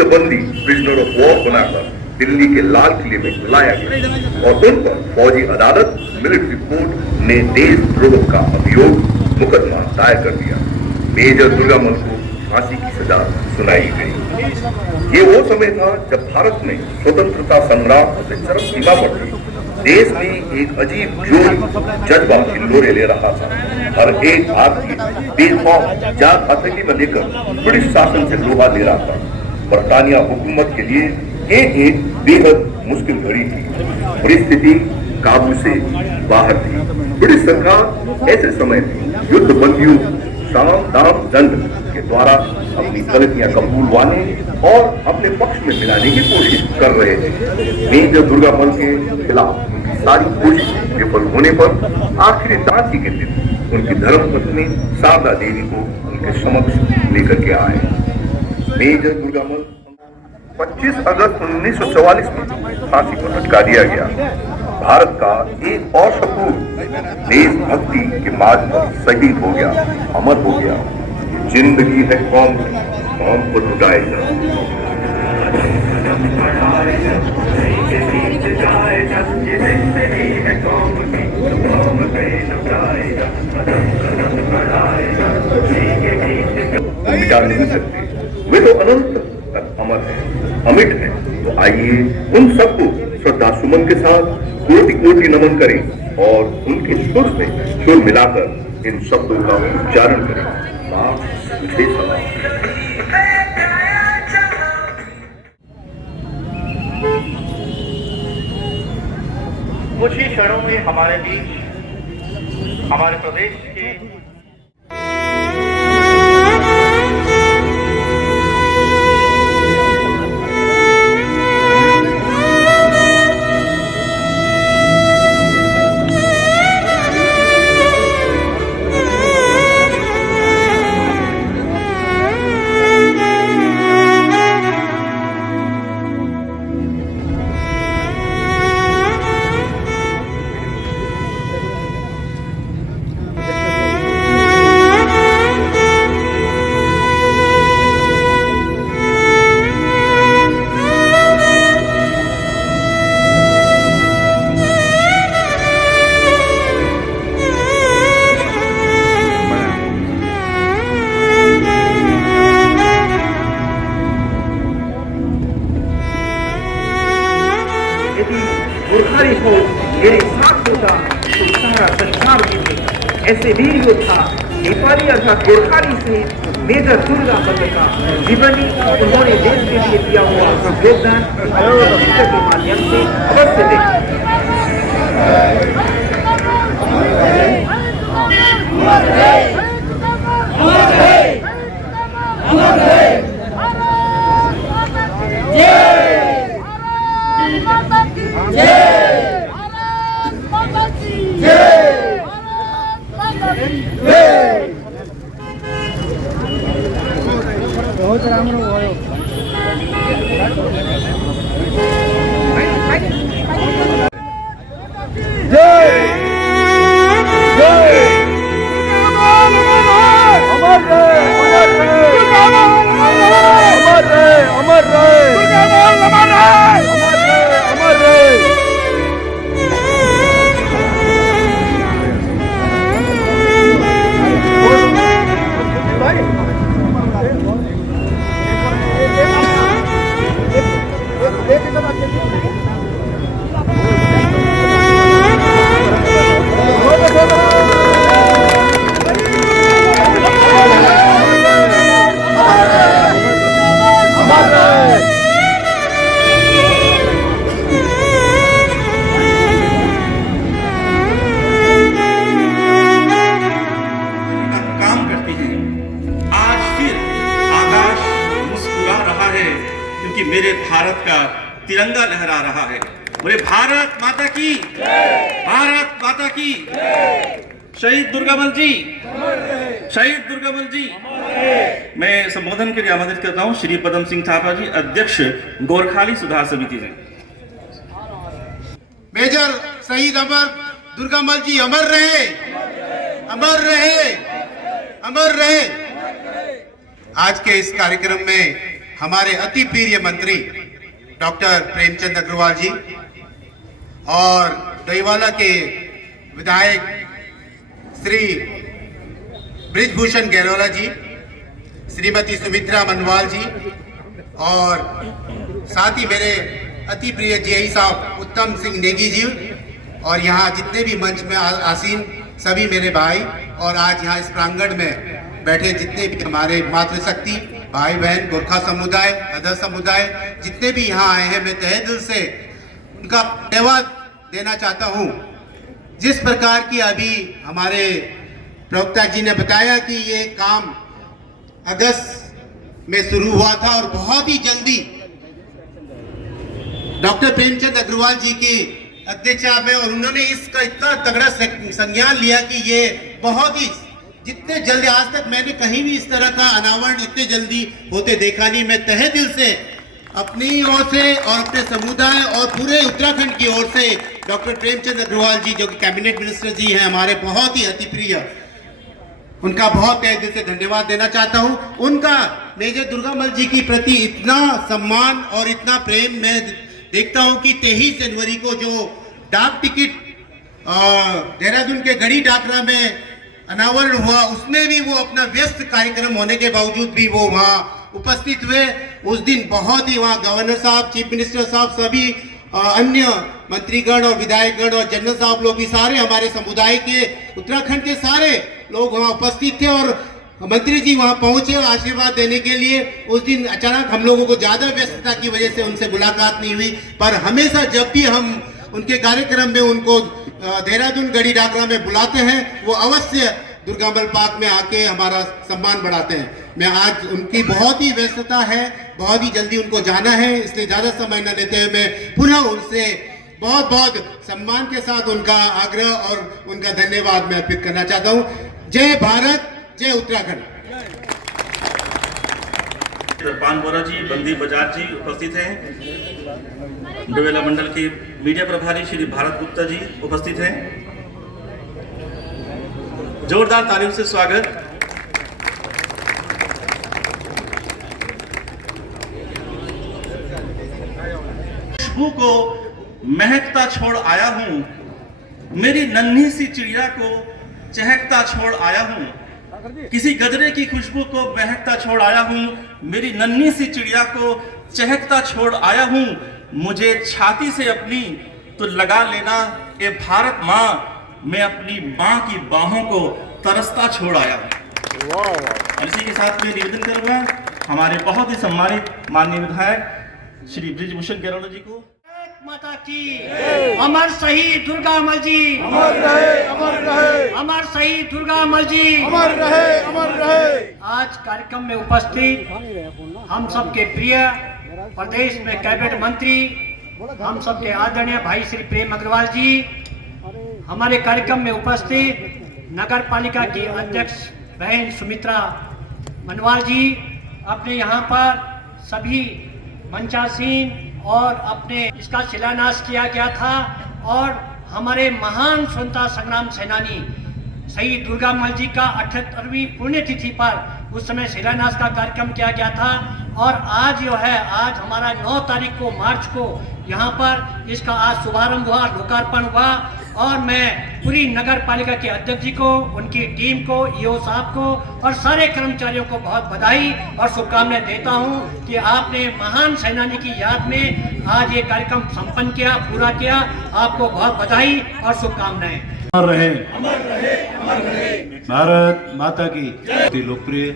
युद्धबंदी prisoner of war बनाकर दिल्ली के लाल किले में लाया गया और उन पर फौजी अदालत मिलिट्री कोर्ट ने देशद्रोह का अभियोग मुकदमा दायर कर दिया। मेजर दुर्गामल को फांसी की सजा सुनाई गई। ये वो समय था जब भारत में स्वतंत्रता संग्राम अपने चरम सीमा पर थी। देश में एक अजीब जोश जज्बा हिलोरे ले रहा था। हर एक भारतीय बेखौफ जात आतंकी में लेकर ब्रिटिश शासन से लोहा ले रहा था। बरतानिया हुकूमत के लिए ये एक बेहद मुश्किल घड़ी थी। परिस्थिति काबू से बाहर थी। ब्रिटिश सरकार ऐसे समय में युद्ध बंदियों साम दाम दंड के द्वारा अपनी गलतियां कबूलवाने और अपने पक्ष में मिलाने की कोशिश कर रहे थे। मेजर दुर्गामल के खिलाफ उनकी सारी कोशिशें विफल होने पर आखिरी दांती के दिन उनकी धर्मपत्नी शारदा देवी को उनके समक्ष लेकर के आए। मेजर दुर्गामल 25 अगस्त 1944 में फांसी पर लटका दिया गया। भारत का एक और सपूत देशभक्ति के मार्ग पर शहीद हो गया, अमर हो गया। जिंदगी है कौम को लुटाएगा। मिटा नहीं सकते, वे तो अनंत तक अमर है, अमिट है। तो आइए उन सबको श्रद्धा सुमन के साथ कोटि कोटि नमन करें और उनके सुर से सुर मिलाकर इन शब्दों का उच्चारण करें। तुझे सलाम। कुछ ही क्षणों में हमारे बीच हमारे प्रदेश के गोरखारी को मेरे साथ होता तो सारा संसार में ऐसे वीर योद्धा नेपाली अर्थात गोरखारी से मेजर दुर्गामल का जीवनी उन्होंने देश के लिए दिया हुआ योगदान के माध्यम से अवश्य देखें। बहुत राम मेरे भारत का तिरंगा लहरा रहा है। बोले भारत माता की, भारत माता की। शहीद दुर्गामल जी, शहीद दुर्गामल जी। मैं संबोधन के लिए आमंत्रित करता हूँ श्री पदम सिंह थापा जी, अध्यक्ष गोरखाली सुधार समिति जी। मेजर शहीद अमर दुर्गामल जी अमर रहे, अमर रहे, अमर रहे। आज के इस कार्यक्रम में हमारे अति प्रिय मंत्री डॉक्टर प्रेमचंद अग्रवाल जी और डोईवाला के विधायक श्री बृजभूषण गैरोला जी, श्रीमती सुमित्रा मनवाल जी और साथ ही मेरे अति प्रिय जेई साहब उत्तम सिंह नेगी जी और यहाँ जितने भी मंच में आसीन सभी मेरे भाई और आज यहाँ इस प्रांगण में बैठे जितने भी हमारे मातृशक्ति भाई बहन, गोरखा समुदाय, अदर समुदाय जितने भी यहाँ आए हैं, मैं तहे दिल से उनका धन्यवाद देना चाहता हूँ। जिस प्रकार की अभी हमारे प्रवक्ता जी ने बताया कि ये काम अगस्त में शुरू हुआ था और बहुत ही जल्दी डॉक्टर प्रेमचंद अग्रवाल जी की अध्यक्षता में, और उन्होंने इसका इतना तगड़ा संज्ञान लिया कि ये बहुत ही जितने जल्दी, आज तक मैंने कहीं भी इस तरह का अनावरण इतने जल्दी होते देखा नहीं। मैं तहे दिल से अपनी ओर से और अपने समुदाय और पूरे उत्तराखंड की ओर से डॉक्टर प्रेमचंद अग्रवाल जी जो कि कैबिनेट मिनिस्टर जी हैं हमारे, बहुत ही अति प्रिय, उनका बहुत तहे दिल से धन्यवाद देना चाहता हूं। उनका मेजर दुर्गामल जी की प्रति इतना सम्मान और इतना प्रेम मैं देखता हूं कि 23 जनवरी को जो डाक टिकट देहरादून के गढ़ी डाकरा में अनावरण हुआ, उसमें भी वो अपना व्यस्त कार्यक्रम होने के बावजूद भी वो वहाँ उपस्थित हुए। उस दिन बहुत ही वहाँ गवर्नर साहब, चीफ मिनिस्टर साहब, सभी अन्य मंत्रीगण और विधायकगण और जनरल साहब लोग भी, सारे हमारे समुदाय के, उत्तराखंड के सारे लोग वहाँ उपस्थित थे और मंत्री जी वहाँ पहुंचे और आशीर्वाद देने के लिए। उस दिन अचानक हम लोगों को ज़्यादा व्यस्तता की वजह से उनसे मुलाकात नहीं हुई, पर हमेशा जब भी हम उनके कार्यक्रम में उनको देहरादून गढ़ी डाकरा में बुलाते हैं, वो अवश्य दुर्गामल पार्क में आके हमारा सम्मान बढ़ाते हैं। मैं आज उनकी बहुत ही व्यस्तता है, बहुत ही जल्दी उनको जाना है, इसलिए ज़्यादा समय न लेते हुए मैं पुनः उनसे बहुत बहुत सम्मान के साथ उनका आग्रह और उनका धन्यवाद मैं अर्पित करना चाहता हूँ। जय भारत, जय उत्तराखंड। पान बोरा जी, बंदी बजाज जी उपस्थित हैं। डोईवाला मंडल के मीडिया प्रभारी श्री भारत गुप्ता जी उपस्थित हैं। जोरदार तालियों से स्वागत। खुशबू को महकता छोड़ आया हूं, मेरी नन्ही सी चिड़िया को चहकता छोड़ आया हूं। किसी गजरे की खुशबू को महकता छोड़ आया हूं, मेरी नन्ही सी चिड़िया को चहकता छोड़ आया हूं। मुझे छाती से अपनी तो लगा लेना ए भारत माँ, मैं अपनी माँ की बाहों को तरसता छोड़ आया हूं। और इसी के साथ मैं निवेदन करूंगा हमारे बहुत ही सम्मानित माननीय विधायक श्री बृजभूषण गैरोला जी को। माता की अमर शहीद दुर्गामल जी, अमर रहे, अमर रहे, अमर शहीद दुर्गामल जी, अमर रहे, अमर रहे। आज कार्यक्रम में उपस्थित हम सबके प्रिय प्रदेश में कैबिनेट मंत्री, हम सबके आदरणीय भाई श्री प्रेम अग्रवाल जी, हमारे कार्यक्रम में उपस्थित नगर पालिका की अध्यक्ष बहन सुमित्रा मनवाल जी, अपने यहाँ पर सभी मंचासीन और अपने इसका शिलान्यास किया गया था और हमारे महान स्वतंत्रता संग्राम सेनानी शहीद दुर्गामल जी का 78वीं पुण्यतिथि पर उस समय शिलान्यास का कार्यक्रम किया गया था। और आज जो है, आज हमारा 9 तारीख को मार्च को यहाँ पर इसका आज शुभारंभ हुआ, लोकार्पण हुआ और मैं पूरी नगर पालिका के अध्यक्ष जी को, उनकी टीम को, ईओ साहब को और सारे कर्मचारियों को बहुत बधाई और शुभकामनाएं देता हूं कि आपने महान सेनानी की याद में आज ये कार्यक्रम संपन्न किया, पूरा किया। आपको बहुत बधाई और शुभकामनाएं। अमर रहे, अमर रहे, अमर रहे। भारत माता की लोकप्रिय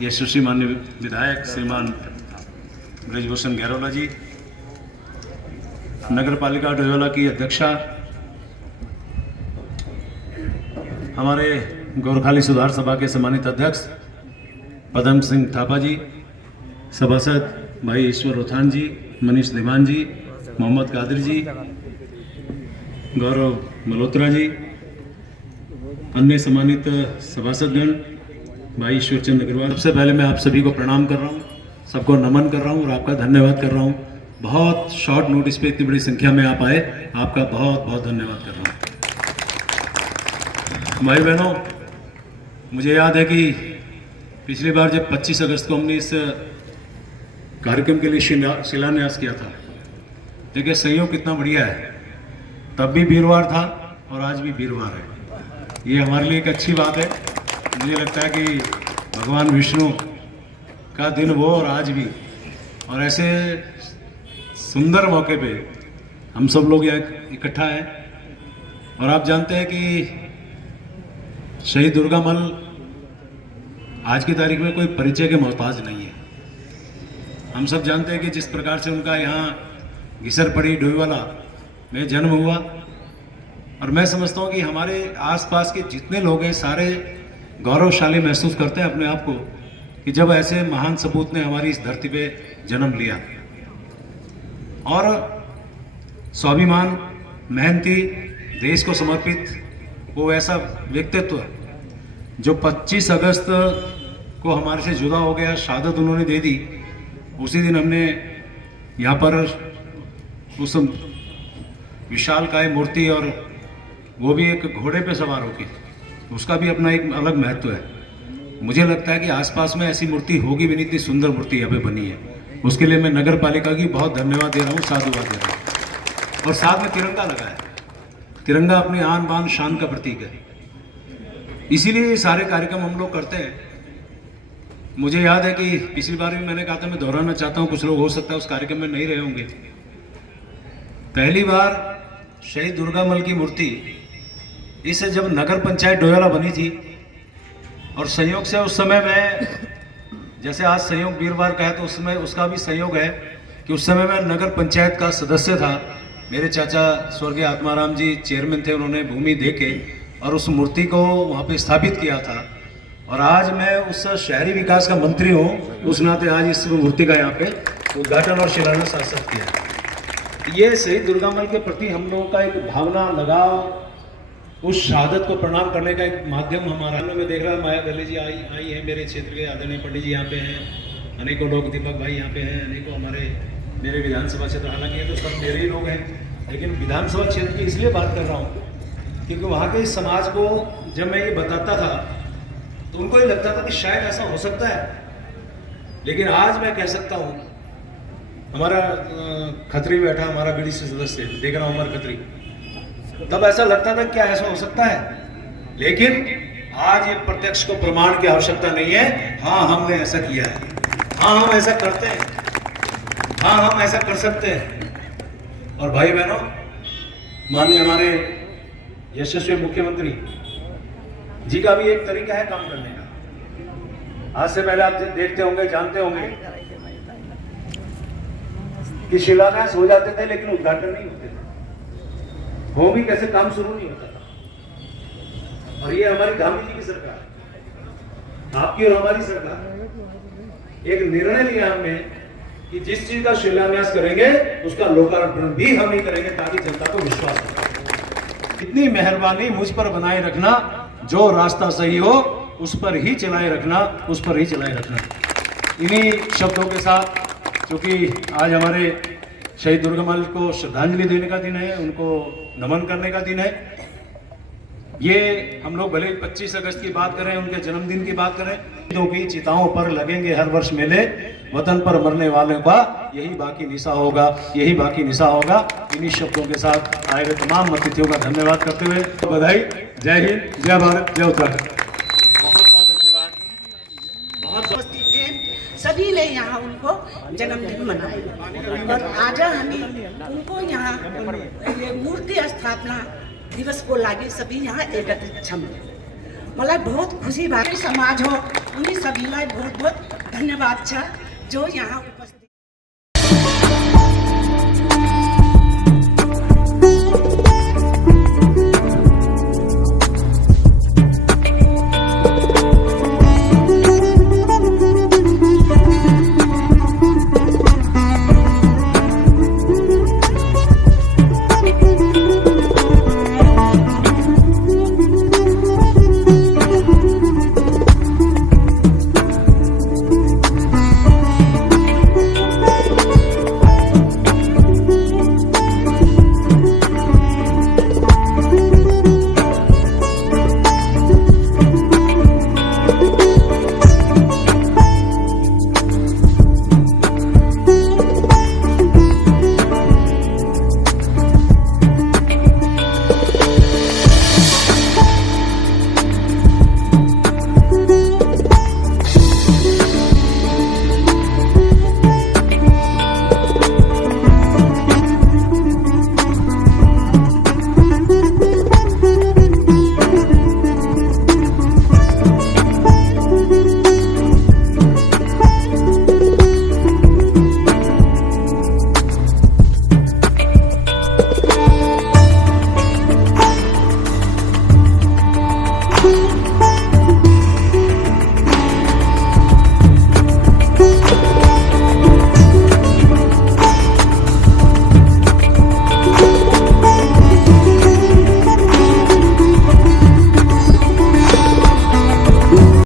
यशस्वी माननीय विधायक श्रीमान बृजभूषण गैरोला जी, नगर पालिका डोईवाला की अध्यक्षा, हमारे गोरखाली सुधार सभा के सम्मानित अध्यक्ष पदम सिंह थापा जी, सभासद भाई ईश्वर रोथान जी, मनीष देवान जी, मोहम्मद कादिर जी, गौरव मल्होत्रा जी, अन्य सम्मानित सभासदगण, भाई ईश्वरचंद अग्रवाल। सबसे पहले मैं आप सभी को प्रणाम कर रहा हूँ, सबको नमन कर रहा हूँ और आपका धन्यवाद कर रहा हूँ। बहुत शॉर्ट नोटिस पे इतनी बड़ी संख्या में आप आए, आपका बहुत बहुत धन्यवाद कर रहा हूँ। भाई बहनों, मुझे याद है कि पिछली बार जब 25 अगस्त को हमने इस कार्यक्रम के लिए शिलान्यास किया था। देखिए संयोग कितना बढ़िया है, तब भी वीरवार था और आज भी वीरवार है। ये हमारे लिए एक अच्छी बात है। मुझे लगता है कि भगवान विष्णु का दिन वो और आज भी, और ऐसे सुंदर मौके पे हम सब लोग यहाँ इकट्ठा हैं। और आप जानते हैं कि शहीद दुर्गामल आज की तारीख में कोई परिचय के मोहताज नहीं है। हम सब जानते हैं कि जिस प्रकार से उनका यहाँ घिसरपड़ी डोईवाला में जन्म हुआ, और मैं समझता हूँ कि हमारे आसपास के जितने लोग हैं सारे गौरवशाली महसूस करते हैं अपने आप को कि जब ऐसे महान सपूत ने हमारी इस धरती पे जन्म लिया। और स्वाभिमान, मेहनती, देश को समर्पित वो ऐसा व्यक्तित्व जो 25 अगस्त को हमारे से जुदा हो गया, शहादत उन्होंने दे दी। उसी दिन हमने यहाँ पर उस विशालकाय मूर्ति, और वो भी एक घोड़े पे सवार होकर, उसका भी अपना एक अलग महत्व है। मुझे लगता है कि आसपास में ऐसी मूर्ति होगी भी नहीं, इतनी सुंदर मूर्ति यहाँ पे बनी है। उसके लिए मैं नगर पालिका की बहुत धन्यवाद दे रहा हूँ, साधुवाद दे रहा हूँ। और साथ में तिरंगा लगा है। तिरंगा अपनी आन बान शान का प्रतीक है, इसीलिए ये सारे कार्यक्रम हम लोग करते हैं। मुझे याद है कि पिछली बार भी मैंने कहा था, मैं दोहराना चाहता हूँ, कुछ लोग हो सकता है उस कार्यक्रम में नहीं रहे होंगे। पहली बार शहीद दुर्गामल की मूर्ति इसे जब नगर पंचायत डोईवाला बनी थी, और संयोग से उस समय मैं, जैसे आज संयोग वीरवार का है तो उसमें उसका भी संयोग है कि उस समय मैं नगर पंचायत का सदस्य था। मेरे चाचा स्वर्गीय आत्माराम जी चेयरमैन थे, उन्होंने भूमि दे के और उस मूर्ति को वहाँ पे स्थापित किया था। और आज मैं उस शहरी विकास का मंत्री हूँ, उस नाते आज इस मूर्ति का यहाँ पे उद्घाटन और शिलान्यास साथ किया। ये शहीद दुर्गामल के प्रति हम लोगों का एक भावना, लगाव, उस शहादत को प्रणाम करने का एक माध्यम हमारा। मैं देख रहा हूँ माया दले जी आई है, मेरे क्षेत्र के आदरणीय पंडित जी यहाँ पे हैं, अनेकों लोग, दीपक भाई यहाँ पे हैं, अनेकों मेरे विधानसभा क्षेत्र, हालांकि ये तो सब मेरे ही लोग हैं, लेकिन विधानसभा क्षेत्र की इसलिए बात कर रहा हूँ क्योंकि वहाँ के समाज को जब मैं ये बताता था तो उनको ये लगता था कि शायद ऐसा हो सकता है। लेकिन आज मैं कह सकता हूँ, हमारा खत्री बैठा, हमारा बीडीसी सदस्य, देख रहा हूँ उमर खत्री, तब ऐसा लगता था क्या ऐसा हो सकता है, लेकिन आज ये प्रत्यक्ष को प्रमाण की आवश्यकता नहीं है। हाँ, हमने ऐसा किया है, हाँ हम ऐसा करते हैं, हाँ हम ऐसा कर सकते हैं। और भाई बहनों, माननीय हमारे यशस्वी मुख्यमंत्री जी का भी एक तरीका है काम करने का। आज से पहले आप देखते होंगे, जानते होंगे कि शिलान्यास हो जाते थे लेकिन उद्घाटन नहीं होते थे, वो भी कैसे काम शुरू नहीं होता था। और ये हमारी गांधी जी की सरकार, आपकी और हमारी सरकार, एक निर्णय लिया हमने कि जिस चीज का शिलान्यास करेंगे उसका लोकार्पण भी हम नहीं करेंगे, ताकि जनता को विश्वास हो। इतनी मेहरबानी मुझ पर बनाए रखना, जो रास्ता सही हो उस पर ही चलाए रखना, उस पर ही चलाए रखना। इन्हीं शब्दों के साथ, क्योंकि आज हमारे शहीद दुर्गामल को श्रद्धांजलि देने का दिन है, उनको नमन करने का दिन है। ये हम लोग भले 25 अगस्त की बात करें, उनके जन्मदिन की बात करें, क्योंकि चिताओं पर लगेंगे हर वर्ष मेले, वतन पर मरने वालों का यही बाकी निशा होगा, यही बाकी निशा होगा। इन्हीं शब्दों के साथ आए हुए तमाम अतिथियों का धन्यवाद करते हुए बधाई। जय हिंद, जय भारत, जय उत्तराखंड। बहुत बहुत धन्यवाद। बहुत उपस्थित थे, सभी ने यहाँ उनको जन्मदिन मनाया और आज हमें उनको यहाँ ये मूर्ति स्थापना दिवस को लागे सभी यहाँ एकत्रित छम। मला बहुत खुशी बात समाज हो, उन्हीं सभी बहुत बहुत धन्यवाद छ जो यहाँ उपस्थित।